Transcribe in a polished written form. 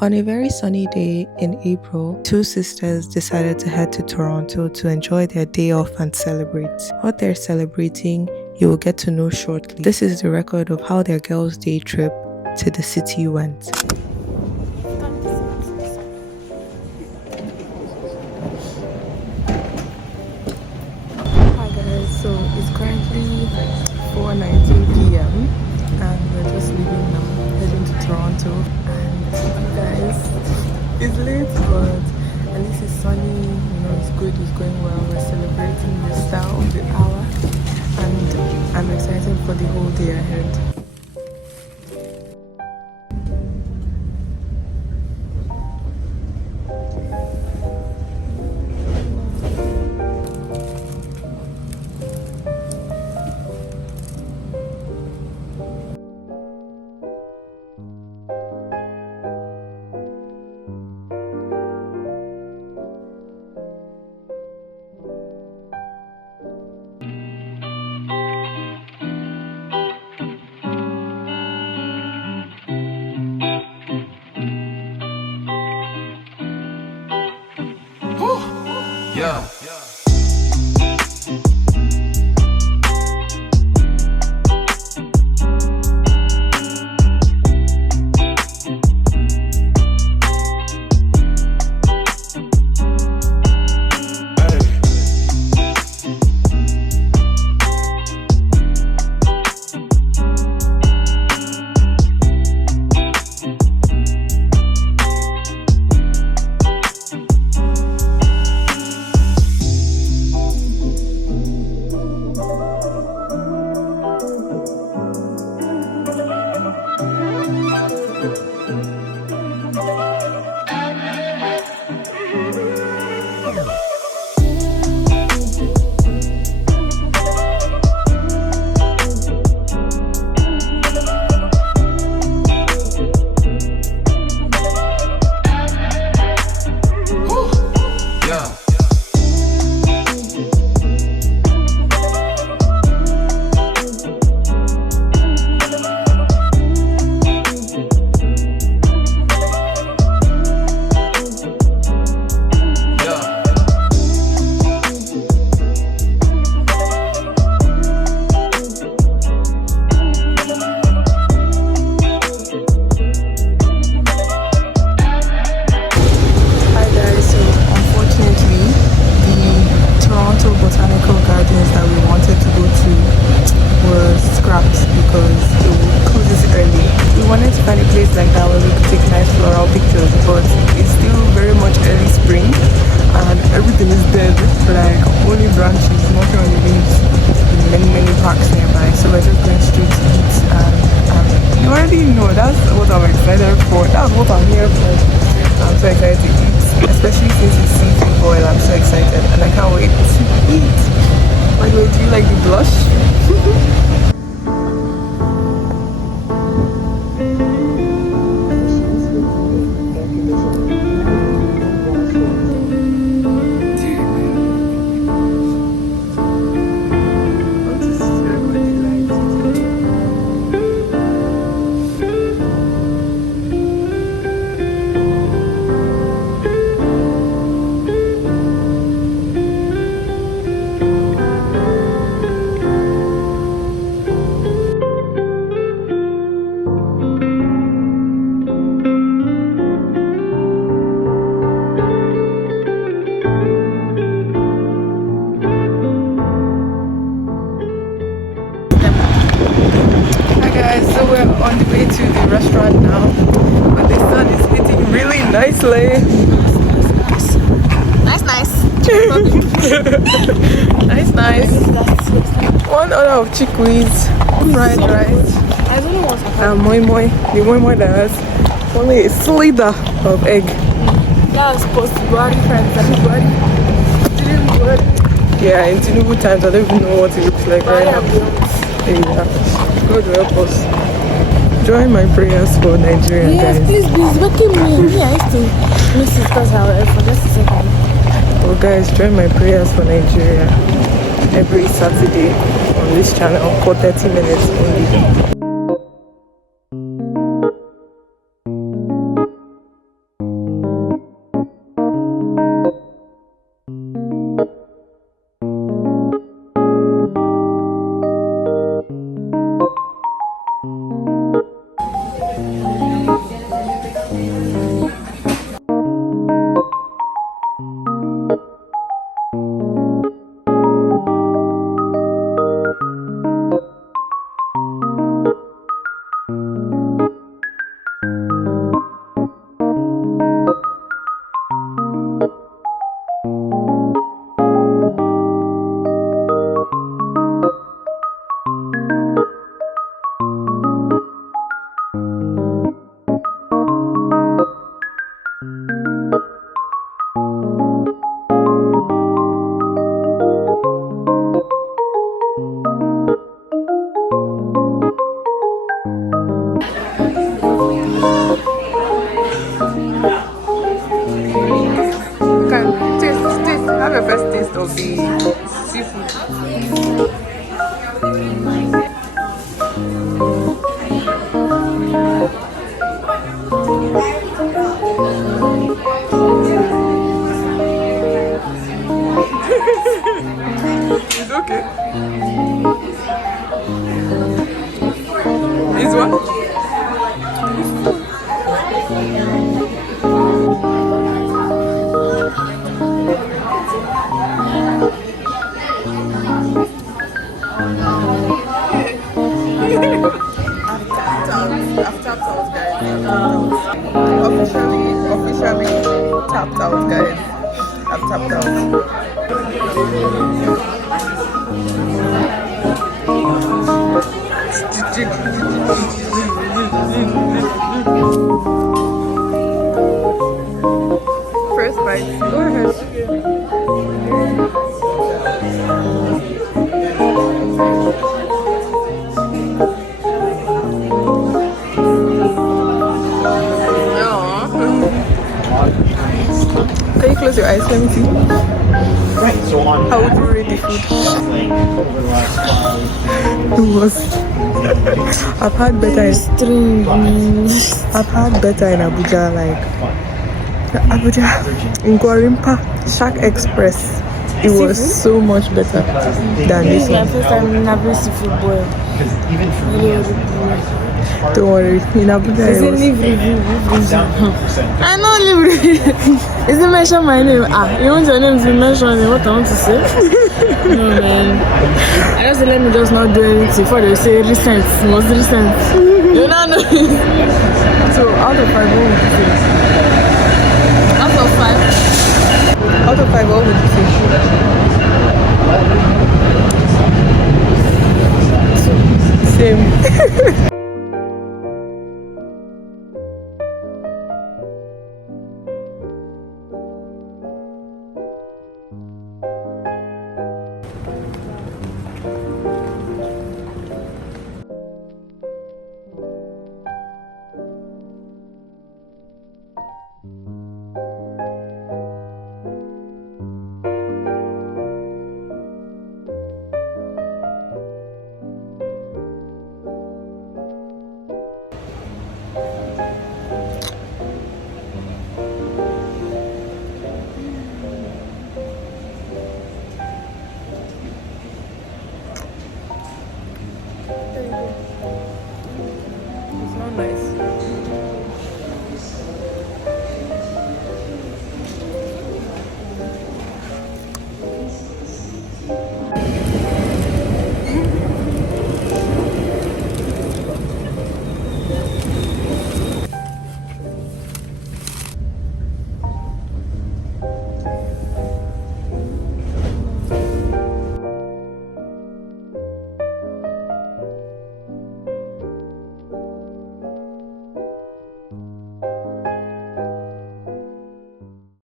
On a very sunny day in April, two sisters decided to head to Toronto to enjoy their day off and celebrate. What they're celebrating, you will get to know shortly. This is the record of how their girls' day trip to the city went. Hi guys, so it's currently 4:19 p.m. and we're just leaving now, heading to Toronto. And guys, it's late, but at least it's sunny. It's good. It's going well. We're celebrating the start of the hour, and I'm excited for the whole day ahead. Yeah. Like that where we could take nice floral pictures, but it's still very much early spring and everything is dead, like only branches, nothing on the leaves in many parks nearby. So we're just going straight to eat, and you already know that's what I'm excited for. That's what I'm here for. I'm so excited to eat, especially since it's season oil. I'm so excited and I can't wait to eat. By the way, do you like the blush? So we're on the way to the restaurant now, but the sun is hitting really nicely. Nice. nice. One order of chickpeas, fried rice, and moi moi. The moi moi that has only a slither of egg. That was supposed to be friends. Yeah, in Tinubu times, I don't even know what it looks like right now. Yeah. God will help us. Join my prayers for Nigeria, yes, guys. Yes, please, welcome me. Me, I used to miss it because I will forget to say hi. Well, guys, join my prayers for Nigeria every Saturday on this channel for 30 minutes only. of the seafood. It's okay. It's what? I've tapped out, guys. Officially tapped out, guys. I've tapped out. First bite. Go ahead. Can you close your eyes? Let me see. Right, so on How would you rate the food? over the last 5 It was. I've had better. I've had better in Abuja, like Abuja, in Gwarimpa, Shark Express. It was so much better than This this is my one. first time having seafood boil. even for Don't worry, in Abuja Is it it was. leave review? down 10%. I know leave review. Is it mention my name? You want your name to be mentioned? What I want to say? No man. I just say let me just not do anything before they say recent, most recent. You don't know. So out of 5, what would you say? Out of 5. Out of 5, what would you say? Same.